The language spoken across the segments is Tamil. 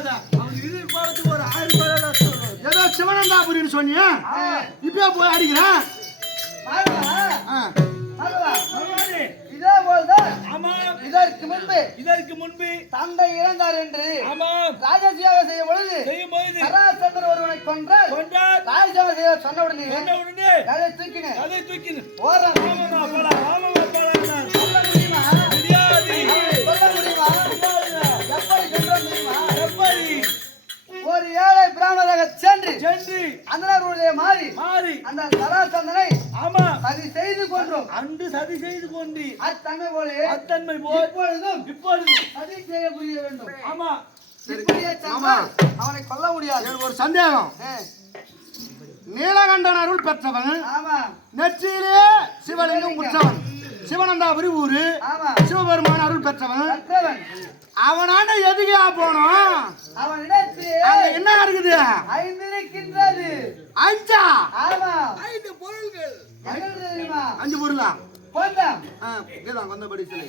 சொல்லாத அவன் இது போகிறதுக்கு ஒரு ஆயிரம் ரூபாய் ஏதோ சிவனந்தாபுரின்னு சொன்னியா இப்பயே போய் அடிக்கிறேன் இதே போல்தான் இதற்கு முன்பு இதற்கு முன்பு தந்தை இறந்தார் என்று ராஜசியாக செய்யும் பொழுது செய்யும் பொழுது சராசந்திரன் ஒருவனை கொன்றால் கொண்டார் ராஜசியாக செய்ய சொன்ன உடனே கொண்ட உடனே கதை தூக்கினேன் அதை தூக்கினு ஓடுறான் ஆமாமா போலாம் ஆமாமா போலாம் பிராமணராக சென்று சென்று அந்தனருடைய மாறி மாறி அந்த சராசந்தனை ஆமா. சதி செய்து கொன்றோம். அன்று சதி செய்து கொண்டு அத்தன்மை போல அத்தன்மை போல் இப்பொழுதும் இப்பொழுது சதி செய்ய புரிய வேண்டும். ஆமா. அவனை கொல்ல முடியாது. ஒரு சந்தேகம். நீலகண்டன் அருள் பெற்றவன் ஆமா. நெற்றியிலே சிவலிங்கம் உற்சவன் சிவனந்தாபுரி ஊரு. ஆமா. சிவபெருமான் அருள் பெற்றவன். அவனாண்ட எதுக்கையா போனோம். என்ன இருக்குது ஐந்து இருக்கின்றது அஞ்சா ஆமா. ஐந்து பொருள்கள். அஞ்சு பொருளா? பொந்தம் ஆ, இதுதான் வந்தபடி சிலை.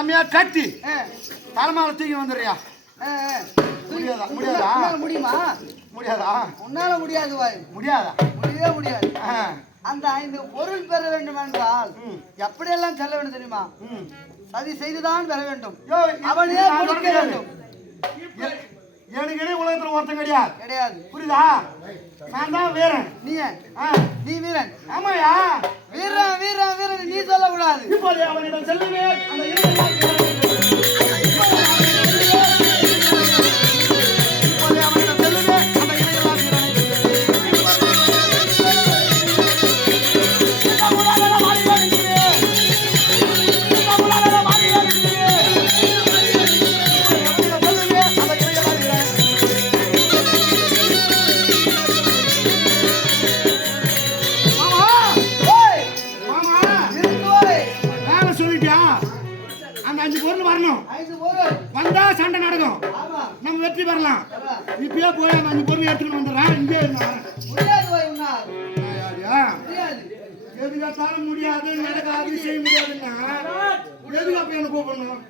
செம்மையா கட்டி. ஏ, தலைமால தூக்கி வந்துடுறியா. முடியாதா? முடியுமா? முடியாதா? உன்னால முடியாது வாய். முடியாதா? முடியவே முடியாது. அந்த ஐந்து பொருள் பெற வேண்டும் என்றால். எப்படியெல்லாம் செல்ல வேண்டும் தெரியுமா. சதி செய்துதான் பெற வேண்டும். அவனே கொடுக்க வேண்டும். எனக்கு இடையே உலகத்துல ஒருத்தன் கிடையாது. கிடையாது. புரியுதா? நான் தான் வீரன். நீ நீ வீரன். ஆமாயா வீரன் வீரன் வீரன். நீ சொல்லக்கூடாது. இப்போதைய அவனிடம் செல்லுவே அந்த பெறலாம் சொல்லா. இப்பயே போய் அந்த அஞ்சு பொருள் எடுத்துக்கிட்டு வந்துடுறேன். இங்கே இருந்து வரேன். முடியாது. நடக்காது செய்ய முடியாதுன்னா எதுக்கு அப்ப என்ன கூப்பிடணும்?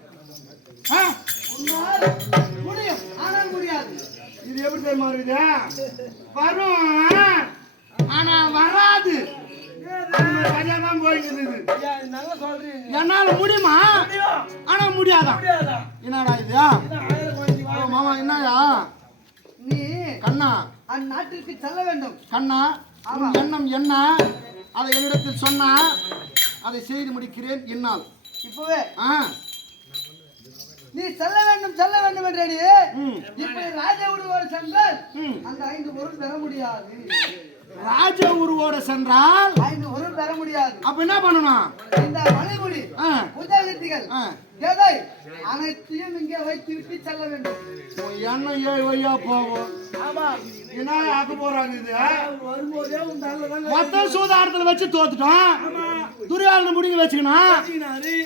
முடியும். ஆனால் முடியாது. இது எப்படி தெரியுமா இருக்குது? வரும். ஆனா வராது. என்னால முடியுமா. ஆனா முடியாதா? முடியாதா? என்னடா இது? மாமா என்னயா நீ கண்ணா. அந்நாட்டிற்கு செல்ல வேண்டும். கண்ணா எண்ணம் என்ன? அதை என்னிடத்தில் சொன்னா அதை செய்து முடிக்கிறேன் என்னால். இப்பவே. ஆ. நீ செல்ல வேண்டும் செல்ல வேண்டும் என்றே. இப்படி ராஜகுடியோடு சென்றால். அந்த ஐந்து பொருள் பெற முடியாது. ராஜ உருவோட சென்றால் ஐந்து பொருள் பெற முடியாது. அப்ப என்ன பண்ணணும்? இந்த மலைகுடி புத்தகத்திகள். எதை அனைத்தையும் இங்கே வைத்து விட்டு செல்ல வேண்டும். எண்ணம் ஏழு வழியா போகும் ஆமா. என்ன ஆக்க போறாங்க இது? மொத்தம் சூதாட்டத்துல வச்சு தோத்துட்டோம். துரியாளனை முடிங்க வச்சுக்கணும்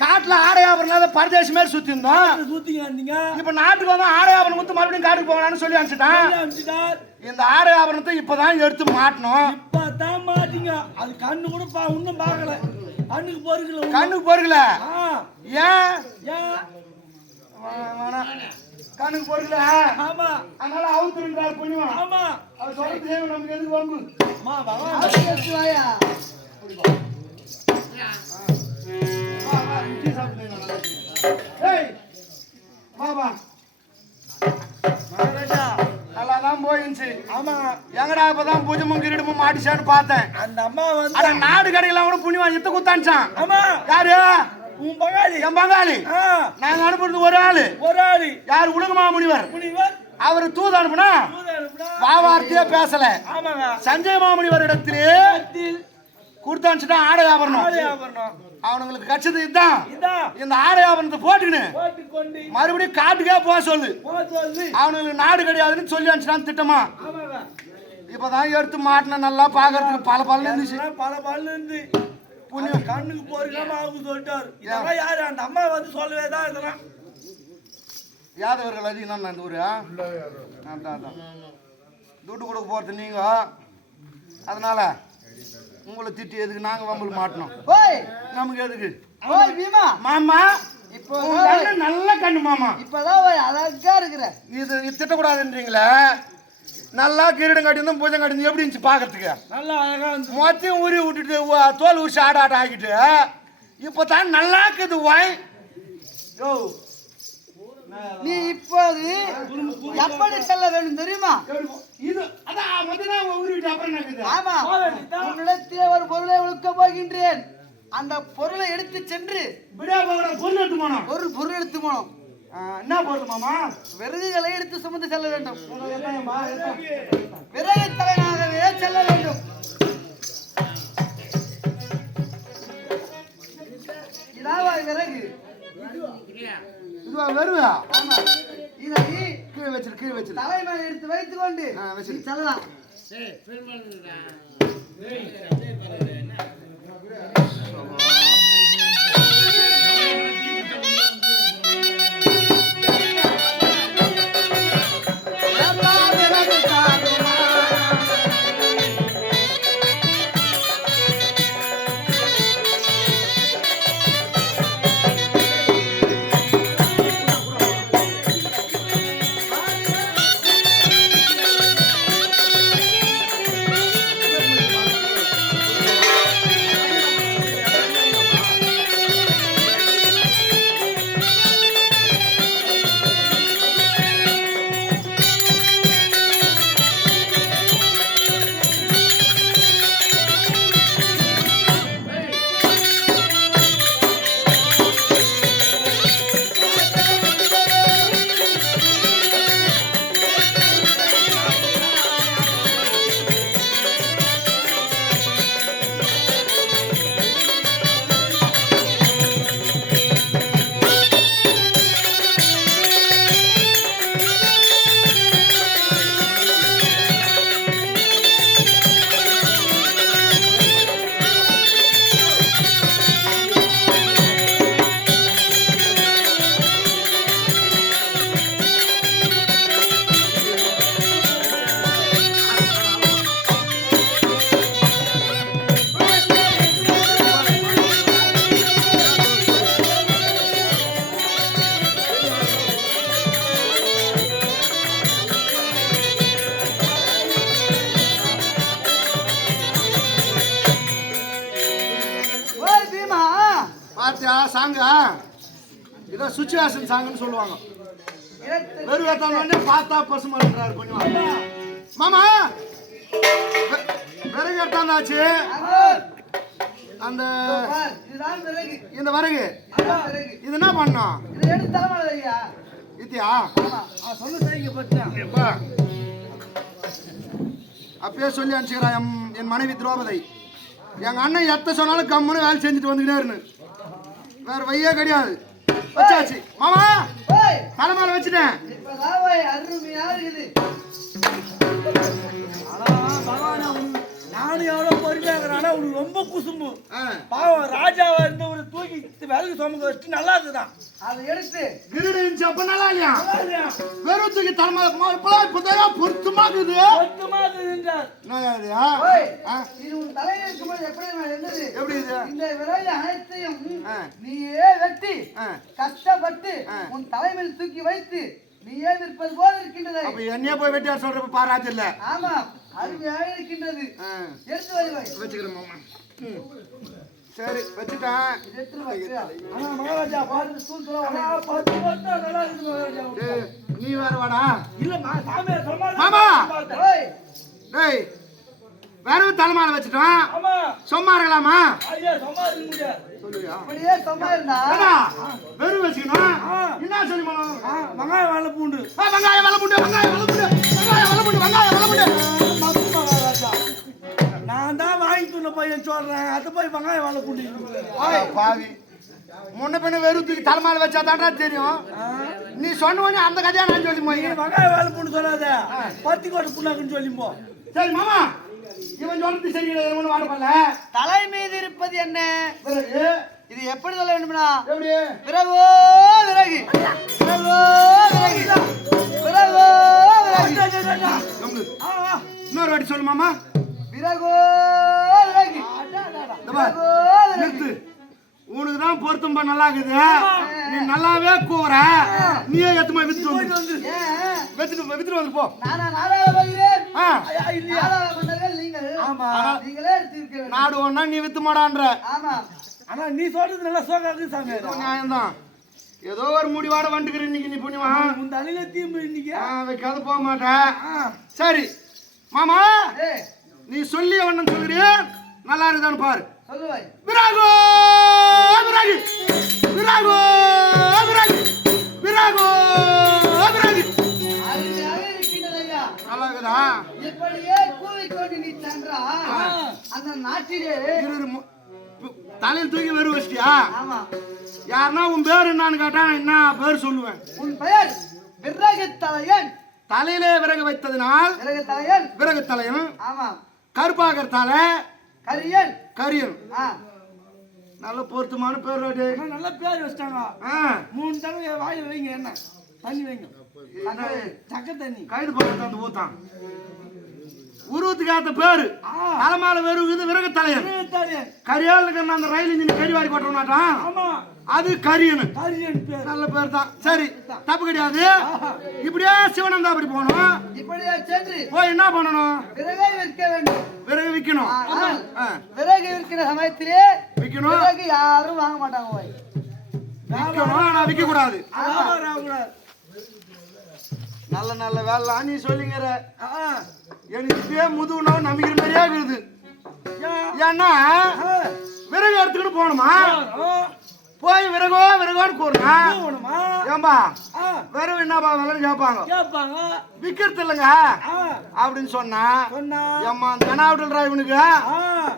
காட்டுல ஆடையாபரம் இல்லாத பரதேசி மாதிரி சுத்தி இருந்தோம். இப்ப நாட்டுக்கு வந்து ஆடையாபரம் கொடுத்து மறுபடியும் காட்டுக்கு போகலாம்னு சொல்லி அனுப்பிச்சிட்டான். இந்த ஆடை ஆபரணத்தை இப்பதான் எடுத்து மாட்டணும். இப்பதான் மாட்டீங்க. அது கண்ணு கூட பா இன்னும் பார்க்கல. கண்ணுக்கு பொறுக்கல. கண்ணுக்கு பொறுக்கல? ஏன்? ஏன். கண்ணுக்கு பொறுக்கல? ஆமா. அதனால அவுத்துருந்தார் புண்ணியம்? ஆமா. அவர் சொல்றது செய்யும் நமக்கு எதுக்கு வம்பு அம்மா பகவான் வாயா? சாப்பிட்டு. ஏய், போயிருந்துச்சு. ஆமா எங்கடா இப்பதான் பூஜமும் கிரீடமும் மாட்டிச்சான்னு பார்த்தேன். அந்த அம்மா வந்து நாடு கடையெல்லாம் கூட புண்ணியம் இத்த குத்தான்ச்சான். ஆமா. யாரு? உன் பகாளி என் பங்காளி. நாங்க அனுப்புறது ஒரு ஆளு. ஒரு ஆளு. யார்? உலகமா முனிவர். முனிவர். அவர் தூது அனுப்புனா? தூது அனுப்புனா. வாவார்த்தையே பேசல. சஞ்சய் மாமுனிவர் இடத்திலே கத்தில் கொடுத்தாச்சுட்டா ஆடை ஆபரணம். அவனுங்களுக்கு கச்சது இதுதான் இந்த ஆடை ஆபரணத்தை போட்டுக்கின்னு போட்டுக்கொண்டு மறுபடியும் காட்டுக்கே போக சொல்லு. அவனுங்களுக்கு நாடு கிடையாதுன்னு சொல்லி அனுப்பிச்சிட்டான் திட்டமா? இப்பதான் எடுத்து மாட்டின நல்லா பாக்குறதுக்கு பல பல இருந்துச்சு. பல பல்லு இருந்து புண்ணியம் கண்ணுக்கு போறீங்க ஆகும் சொல்லிட்டாரு. இதெல்லாம் யாரு? அந்த அம்மா வந்து சொல்லவே தான் இதெல்லாம். யாதவர்கள் அதிகம் இந்த ஊரு. அதான் அதான். துட்டு கொடுக்க போறது நீங்க. அதனால உங்களை திட்டி எதுக்கு நாங்க வம்பல் மாட்டணும் ஓய்! நமக்கு எதுக்கு? ஓய் பீமா! மாமா இப்போ நல்ல கண்ணு மாமா. இப்பதான் ஓய் அழகா இருக்கிற. இது இது திட்டக்கூடாதுன்றீங்களே? நல்லா கிரீடம் கட்டியிருந்தும் பூஜை கட்டிருந்து எப்படி இருந்துச்சு பார்க்கறதுக்கு? நல்லா அழகா வந்து மொத்தையும் உரி விட்டுட்டு தோல் உரிச்சு ஆட ஆட்ட ஆக்கிட்டு இப்போ தான் நல்லா இருக்குது வாய் யோ நீ இப்போது எப்படி செல்ல வேண்டும் தெரியுமா? இது அதான் முதல்ல உருவிட்டு அப்புறம் என்ன இருக்குது? ஆமா. உன்னிடத்திலே ஒரு பொருளை ஒழுக்க போகின்றேன். அந்த பொருளை எடுத்து சென்று பொருள் எடுத்து போனோம். ஒரு பொருள் எடுத்து போனோம். என்ன பொருள் மாமா? விறகுகளை எடுத்து சுமந்து செல்ல வேண்டும்? விறகு தலைவனாகவே செல்ல வேண்டும். இதாவா விறகு? வருவா? ஆமா இதை கீழே வச்சிரு கீழே வச்சிரு. தலை மேல எடுத்து வைத்துக் கொண்டு வச்சிரு. செல்லலாம் ஓய் சுச்சுவேஷன் சாங்குன்னு சொல்லுவாங்க. வெறும் வேத்தாள் வந்து பார்த்தா பசுமான்றாரு கொஞ்சம். மாமா! வெ- விறகு அந்த இந்த விறகு. இது என்ன பண்ணோம்? எடுத்து இத்தியா சொல்லு சரிங்க அப்பயே சொல்லி அனுப்பிச்சுக்கிறா என் என் மனைவி திரௌபதி. எங்க அண்ணன் எத்த சொன்னாலும் கம்முன்னு வேலை செஞ்சுட்டு வந்துக்கிட்டே வேற வையே கிடையாது. வச்சாச்சு மாமா தலைமையில வச்சுட்டேன். இப்பதான் ஓய் அருமையா இருக்குது. நானும் எவ்வளவு பொறுமையா இருக்கிறேன் ஆனா அவனுக்கு ரொம்ப குசும்பு. பாவம் ராஜாவா இருந்து ஒரு தூக்கி விறகு சுமக்க வச்சுட்டு நல்லா இருக்குதான். அதை எடுத்து கிரீடம் இருந்துச்சு அப்ப நல்லா இல்லையா? இல்லையா? வெறுத்துக்கு தலைமை இப்பெல்லாம் இப்பதான் பொருத்தமா இருக்குது. பொருத்தமா இருக்குதுன்றார். இது, உன் தலையில இருக்கும்போது எப்படி நான் இருந்தது? எப்படி இது? இந்த விரைவு அனைத்தையும். நீயே வெட்டி. கஷ்டப்பட்டு. உன் தலைமையில் தூக்கி வைத்து நீயே விற்பது போல இருக்கின்றது. என்னைய போய் வெட்டியார் சொல்றப்ப பாராட்டு இல்ல? ஆமா அருமையாக இருக்கின்றது ஆ. எடுத்து வருவாய் வச்சுக்கிறேன். சரி வச்சுட்டேன். இது எடுத்து வை ஆனா மகாராஜா பாரு, தூள் தூளா ஆனா பத்து வருஷம் நல்லா மகாராஜா. டேய், நீ வேற வாடா. இல்ல, மா- சாமியார். மாமா. டேய் வெறும் தலைமால வச்சுட்டோம். சும்மா இருக்கலாமா? இருக்க வெறும் வச்சுக்கணும். ஆ. என்ன சொல்லி வெங்காயம் வாழை பூண்டு வெங்காயம் வெள்ள புண்டு வெங்காயம் வெள்ள புண்டு வெங்காயம் வெள்ள புண்டு வெங்காயம் வெள்ள புண்டு துண்ண பையன் சொல்றேன் அது போய் வெங்காயம் வாழை. ஏய், பாவி. முன்ன பின்ன வெறுத்துக்கு தலைமால வச்சா தாண்டா தெரியும். நீ சொன்ன உடனே அந்த கதையா நான் சொல்லி போய். வெங்காயம் வாழை பூண்டு சொல்லாத. பத்தி கோட்டை புண்ணாக்குன்னு சொல்லி போ. சரி மாமா. இவன் சொல்றது சரி ஒண்ணு வாடப்படல தலை மீது இருப்பது என்ன? இது எப்படி சொல்ல வேண்டும்னா? எப்படி? விறகோ விறகு விறகோ விறகு விறகோ விறகு கம்முனு. ஆ, ஆ. இன்னொரு வாட்டி சொல்லு மாமா. விறகோ விறகு இந்த பார், விறகோ விறகு நிறுத்து. உனக்கு தான் பொருத்தம் நல்லா இருக்குது நீ நல்லாவே கூற நீயே எத்துமா போயிட்டு வந்து. வித்துட்டு வித்துட்டு வந்து போ. நாடு ஒண்ணா நீ வித்து மாடான்ற ஆமா. ஆனா நீ சொல்றது நல்லா சோகா இருக்கு சாமியார் நியாயம்தான். ஏதோ ஒரு முடிவாட வந்துக்கிற இன்னைக்கு நீ புண்ணியமா? இந்த அணில தீம்பு இன்னைக்கு. வைக்காத போக மாட்டேன் ஆ, சரி. மாமா ஏய். நீ சொல்லி ஒன்னு சொல்லுறிய? நல்லா இருக்குதான்னு பாரு. விராகோ விராகி விராகோ விராகி விராகோ விராகி இப்படியே கூவிக்கொண்டு நீ சென்றா அந்த நாட்டிலே தலையில் தூக்கி வெறு வச்சிட்டியா? யாருன்னா உன் பேர் என்னன்னு கேட்டா என்ன பேர் சொல்லுவேன்? உன் பெயர் விறகு தலையன் தலையிலே விறகு வைத்ததினால் விறகு தலையன் விறகு தலையும் ஆமா கருப்பாகிறதால கரியன். கரியும். ஆ. நல்ல பொருத்தமான பேர் அது. நல்ல பேர் வச்சிட்டாங்க. மூணு தடவை வாயில் வைங்க என்ன தண்ணி வைங்க. சக்க தண்ணி. கைது பண்ண அந்த ஊத்தான் உருவத்துக்கு ஏத்த பேரு. தலைமால வெறுகுது விறகு தலையன். கரியால் இருக்கிற அந்த ரயில் இன்ஜின் கறி வாரி போட்டோம்னாட்டான் அது கரியனு. நல்ல பேர் தான். சரி தப்பு கிடையாது. இப்படியே சிவனந்தா அப்படி போனோம் போய் என்ன பண்ணணும்? விறகை விற்க வேண்டும். விறகு விற்கணும் விறகு விற்கிற சமயத்திலே விற்கணும் விறகு யாரும் வாங்க மாட்டாங்க போய். விற்கணும் ஆனா விற்க கூடாது. நல்ல நல்ல வேலை. நீ சொல்லிங்கிற. எனக்கு இப்பயே முதுகுனா நம்பிக்கிற மாதிரியே இருக்குது. ஏன்? ஏன்னா விறகு எடுத்துக்கிட்டு போகணுமா? போய் விறகோ விறகோன்னு போகணுமா? ஏம்பா விறகு என்னப்பா விலைன்னு கேட்பாங்க. கேட்பாங்க. விற்கிறது இல்லைங்க. அப்படின்னு சொன்னா ஏம்மா தெனாவட்டல் டிரைவனுக்கு ஆ,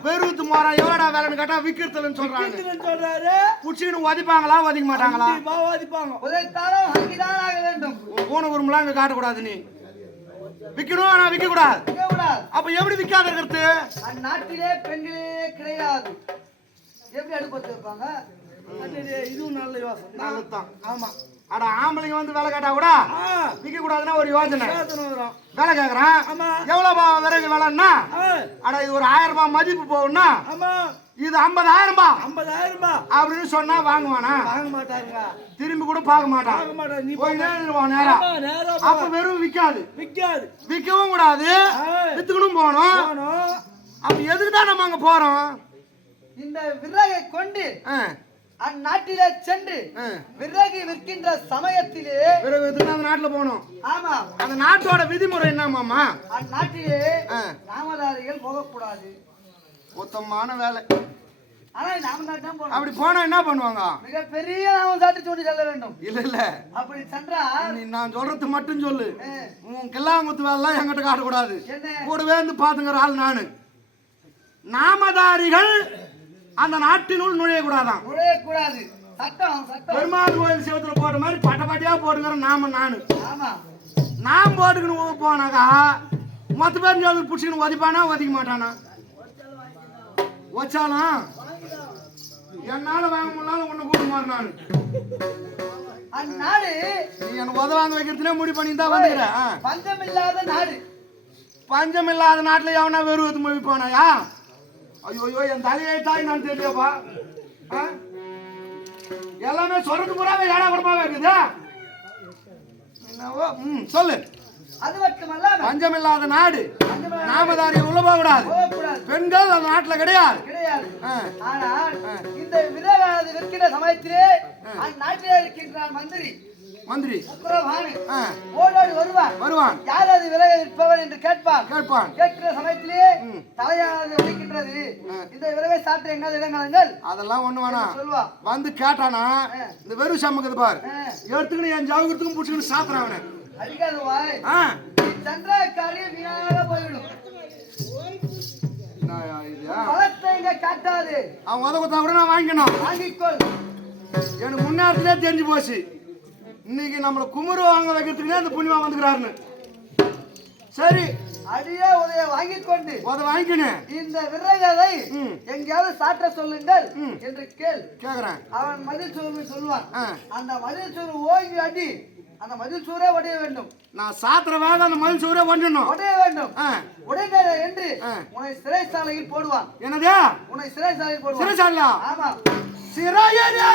வெறுத்து போறான் எவ்வளோடா வேலைன்னு கேட்டா விற்கிறது இல்லைன்னு சொல்றாங்க. சொல்றாரு. புடிச்சின்னு உதைப்பாங்களா உதைக்க மாட்டாங்களா? வாதிப்பாங்க. உதைத்தாலும் வேண்டும். பூனை உருமெல்லாம் இங்க காட்டக்கூடாது நீ. விற்கணும் ஆனா விற்க கூடாது அப்ப எப்படி விற்காத இருக்கிறது அந்நாட்டிலே பெண்களே கிடையாது. எப்படி அடுப்பத்து வைப்பாங்க? இதுவும் நல்ல யோசனை. நல்லதுதான். ஆமா. அட ஆம்பளைங்க வந்து வேலை கேட்டா கூட ஆ, விற்க கூடாதுன்னா ஒரு யோசனை. வேலை கேக்குறான். எவ்வளவு விறகு வேலைன்னா அட இது ஒரு ஆயிரம் ரூபாய் மதிப்பு போகும்னா. இது ஐம்பதாயிரம் ரூபாய் 50,000 ரூபாய். அப்படின்னு சொன்னா வாங்குவானா வாங்க மாட்டாருங்க. திரும்பி கூட பார்க்க மாட்டான் வாங்க மாட்டாரு. நீ போய். நேரம் நேரா ஆமா, நேரா போ. அப்ப வெறும் விற்காது விக்காது. விற்கவும் கூடாது வித்துக்கணும் போகணும். அப்ப எதுக்கு தான் நம்ம அங்க போறோம் இந்த விறகை கொண்டு அந்நாட்டிலே சென்று. விறகு விற்கின்ற சமயத்திலே பிறகு எதுக்கு அந்த நாட்டுல போகணும் ஆமா அந்த நாட்டோட விதிமுறை என்னமாமா அந்நாட்டிலே ஆ. நாமதாரிகள் போகக்கூடாது மொத்தமான வேலை. அப்படி போனா என்ன பண்ணுவாங்க? மிகப்பெரிய நாமம் சாட்டி சொல்லி செல்ல வேண்டும். இல்ல இல்ல. அப்படி சென்றால் நீ நான் சொல்றது மட்டும் சொல்லு. உன் கில்லாங்குத்து வேலைலாம் என்கிட்ட காட்டக்கூடாது. கூடவே இருந்து பாத்துங்கிற ஆள் நானு. நாமதாரிகள் அந்த நாட்டினுள் நுழையக்கூடாதான். நுழையக்கூடாது. பெருமாள் கோயில் சிவத்துல போட்ட மாதிரி பட்டப்பாட்டியா போட்டுங்கிற நாம நானு. நான் போட்டுக்கணும் போனாக்கா மொத்த பேர் சொல்லி பிடிச்சிக்கணும் உதைப்பானா உதைக்க மாட்டானா? வச்சாலும். என்னால வாங்க முடியல உன்னை கூட்டு மாறு நான். அந்நாடு. நீ எனக்கு உத வாங்க வைக்கிறதுனே முடிவு பண்ணி தான் வந்துக்கிறேன் ஆ. பஞ்சமில்லாத நாடு. பஞ்சம் இல்லாத நாட்டுல எவனா வெறுவது மொழிப்பானாயா ஐயோ ஐயோ என் தலையை தாய் நான் தெரியப்பா? எல்லாமே சொல்றது பூராவே ஏடா படமாவே இருக்குது? என்னவோ ம் சொல்லு. அது மட்டுமல்லாம பஞ்சம் இல்லாத நாடு. பஞ்சமில்லாத நாமதாரி உள்ள கூடாது பெண்கள் அந்த நாட்டுல கிடையாது. கிடையாது. ஆனால் இந்த விதவானது விற்கிற சமயத்திலே அந்நாட்டிலே இருக்கின்றான் மந்திரி. மந்திரி. ஓடோடி வருவான். வருவான். யார் அது விலக விற்பவர் என்று கேட்பான். கேட்பான். கேட்கிற சமயத்திலே தலையானது வலிக்கின்றது இந்த விரைவை சாப்பிட்ட எங்காவது இடங்களுங்கள் அதெல்லாம் ஒண்ணு வேணாம். சொல்வா. வந்து கேட்டானா இந்த வெறும் சமக்குது பாரு. ஆ. எடுத்துக்கிட்டு என் ஜாவுகிறதுக்கும் பிடிச்சிக்கிட்டு சாப்பிட்றான் அவனை. காட்டாது. அவன் உத கொடுத்தா கூட நான் வாங்கிக்கணும். வாங்கிக்கொள். எனக்கு முன்னேரத்திலே தெரிஞ்சு போச்சு. இன்னைக்கு நம்மளை குமுறு வாங்க வைக்கிறதுக்குனே அந்த புண்ணியமா வந்துக்கிறாருன்னு. சரி. அடியே உதய வாங்கிக் கொண்டு உத வாங்கிக்கினேன் இந்த விறகதை ம். எங்கேயாவது சாற்ற சொல்லுங்கள் என்று கேள். கேக்குறேன். அவன் மதில் சொல்லுவான். அந்த மதில் சூறு ஓங்கி அடி. அந்த மதில் சூறே உடைய வேண்டும். நான் சாத்திர வேலை அந்த மயில் சூரே ஒன்றணும் உடைய வேண்டும். ஆ. உடைந்தது என்று. உன்னை சிறைச்சாலையில் போடுவான். என்னது? உன்னை சிறைச்சாலையில் போடுவான். சிறைச்சாலையா? ஆமா. சிறையனே!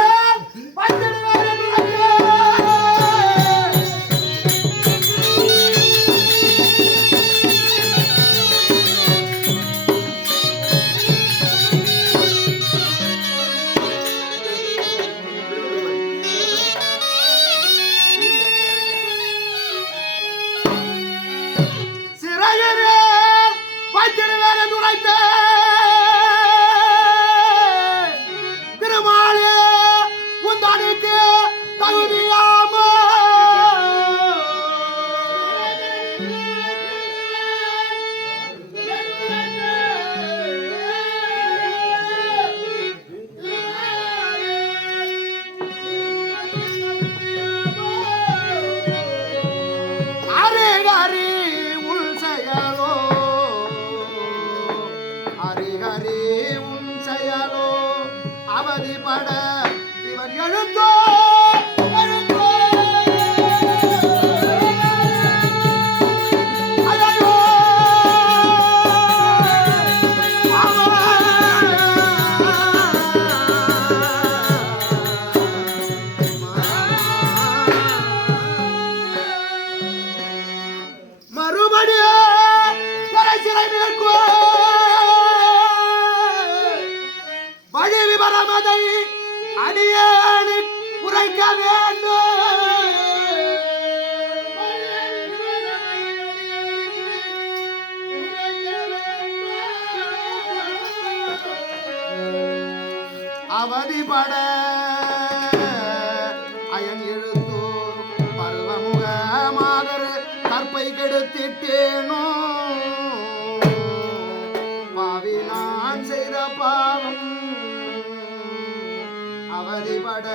வழிபட.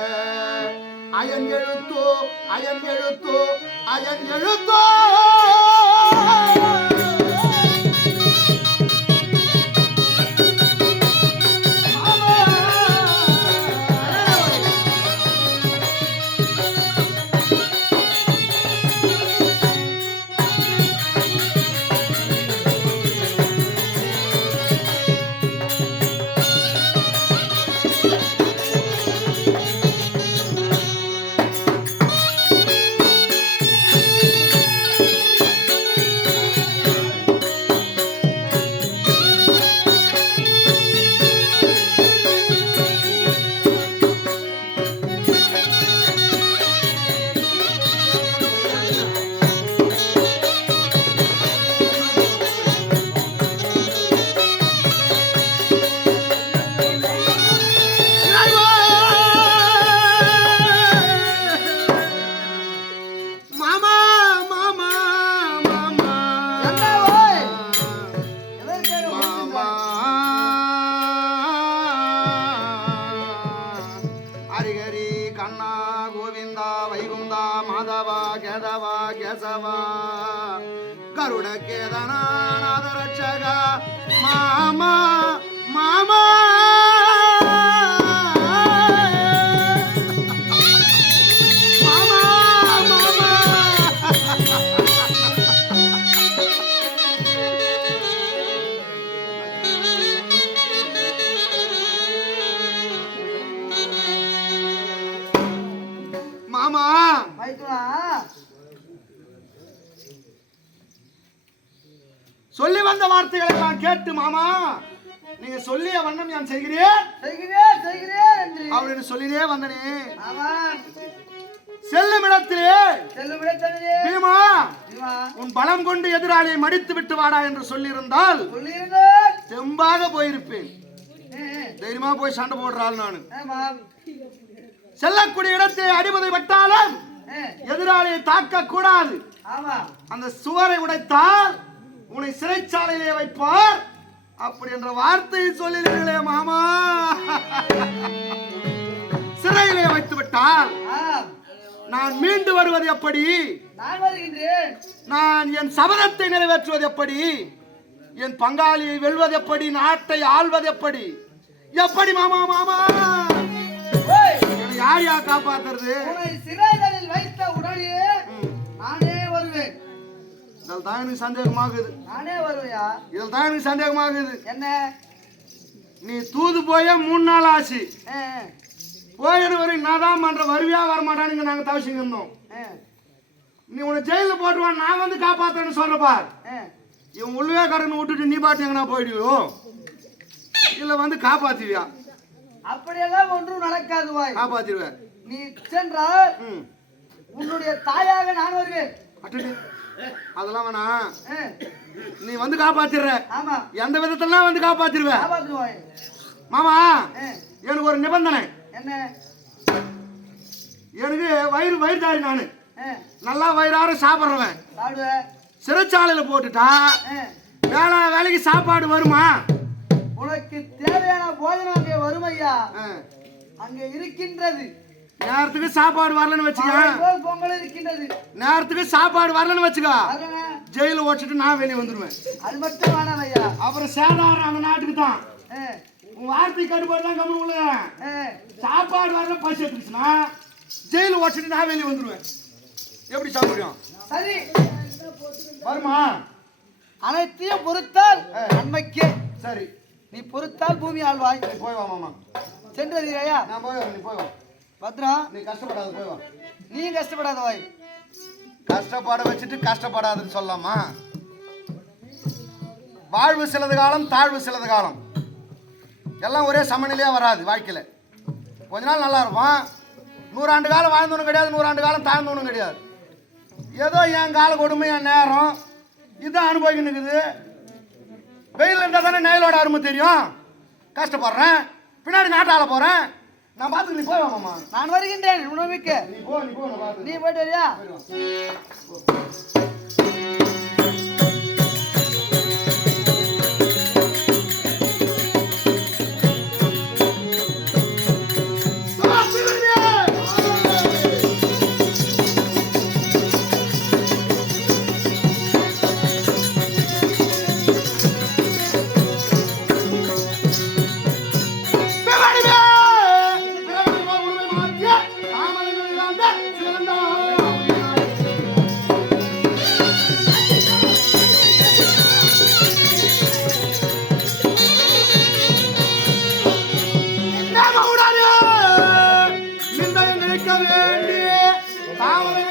அயன் எழுத்தோ அயன் எழுத்தோ அயன் எழுத்தோ. நான் செய்கிறேன். செய்கிறேன் செய்கிறேன் என்று. அப்படின்னு சொல்லினே வந்தனே. செல்லும் இடத்திலே. செல்லும் பீமா உன் பலம் கொண்டு எதிராளியை மடித்து விட்டு வாடா என்று சொல்லியிருந்தால் தெம்பாக போயிருப்பேன். தைரியமா போய் சண்டை போடுறாள் நானு. செல்லக்கூடிய இடத்திலே அடிபதை பட்டாலும் ஆ, எதிராளியை தாக்க கூடாது ஆமா அந்த சுவரை உடைத்தால் உன்னை சிறைச்சாலையிலே வைப்பார். அப்படி என்ற வார்த்தையை சொல்லினீர்களே மாமா. சிறையிலே வைத்து விட்டால் நான் மீண்டு வருவது எப்படி? நான் என் சபதத்தை நிறைவேற்றுவது எப்படி? என் பங்காளியை வெல்வது எப்படி? நாட்டை ஆள்வது எப்படி? எப்படி மாமா மாமா? யார் யார் காப்பாத்துறது? சிறைகளில் வைத்த உடனே இதில் தான் எனக்கு சந்தேகமாகுது. நானே வருவையா? இதில் தான் எனக்கு சந்தேகமாகுது. என்ன? நீ தூது போய மூணு நாள் ஆச்சு. போயிடு வரைக்கும் நான் தான் பண்ற வருவியா வரமாட்டானுங்க நாங்க தவசிங்க இருந்தோம். நீ உன்னை ஜெயிலில் போட்டுவான் நான் வந்து காப்பாத்துறேன்னு சொல்ற பார். இவன் உள்ளவே கரண்ட் விட்டுட்டு நீ பாட்டு எங்கனா போயிடுவியோ? இல்ல வந்து காப்பாத்துவியா அப்படியெல்லாம் ஒன்றும் நடக்காது வாய். காப்பாத்திடுவேன் நீ சென்றால் உன்னுடைய தாயாக நான் வருவேன். அதெல்லாம் வேணாம் நீ வந்து காப்பாத்திடுற. ஆமா. எந்த விதத்திலாம் வந்து காப்பாற்றுவாய் மாமா எனக்கு ஒரு நிபந்தனை. என்ன? எனக்கு வயிறு வயிறு தாரி நானு. நல்லா வயிறார சாப்பிட்றவன். சிறைச்சாலையில போட்டுட்டா வேலை வேலைக்கு சாப்பாடு வருமா? உனக்கு தேவையான அங்கே வறுமையா ஆ. அங்கே இருக்கின்றது. நேரத்துக்கு சாப்பாடு வரலன்னு வச்சுக்க. பொங்கல் இருக்கின்றது. நேரத்துக்கு சாப்பாடு வரலன்னு வச்சுக்க. ஜெயில ஓடிச்சிட்டு நான் வெளியே வந்துடுவேன் அது மட்டும் வேணாம் ஐயா. அப்புறம் சேதாரம் அந்த நாட்டுக்கு தான். உன் வார்த்தை கட்டுப்பாடு தான் கம்மி உள்ள. சாப்பாடு வரல பசி எடுத்துச்சுன்னா ஜெயில ஓடிச்சிட்டு நான் வெளியே வந்துடுவேன் எப்படி சாப்பிடுவோம் சரி. வருமா? அனைத்தையும் பொறுத்தால் நன்மைக்கே. சரி. நீ பொறுத்தால் பூமி ஆழ்வாய். போய் வா மாமா. சென்று வருகிறாயா நான் போய் வரேன் நீ போய் வா. பத்ரம் நீ கஷ்டப்படாத போய் வா. நீ கஷ்டப்படாத வாய் கஷ்டப்பட வச்சுட்டு கஷ்டப்படாதுன்னு சொல்லலாமா? வாழ்வு சிலது காலம் தாழ்வு சிலது காலம். எல்லாம் ஒரே சமநிலையாக வராது வாழ்க்கையில். கொஞ்ச நாள் நல்லா இருக்கும் நூறாண்டு காலம் வாழ்ந்தவனும் கிடையாது நூறாண்டு காலம் தாழ்ந்தவனும் கிடையாது. ஏதோ என் கால கொடுமை என் நேரம் இதுதான் அனுபவிக்கணும் இருக்குது வெயில் இருந்தால் தானே நெயிலோட அருமை தெரியும். கஷ்டப்படுறேன். பின்னாடி நாட்டால போகிறேன் நான் பார்த்துக்கு நீ போய் வாமாம்மா நான் வருகின்றேன் உணவுக்கு. நீ போ நீ போ நீ போயிட்டு வரியா? தாமரை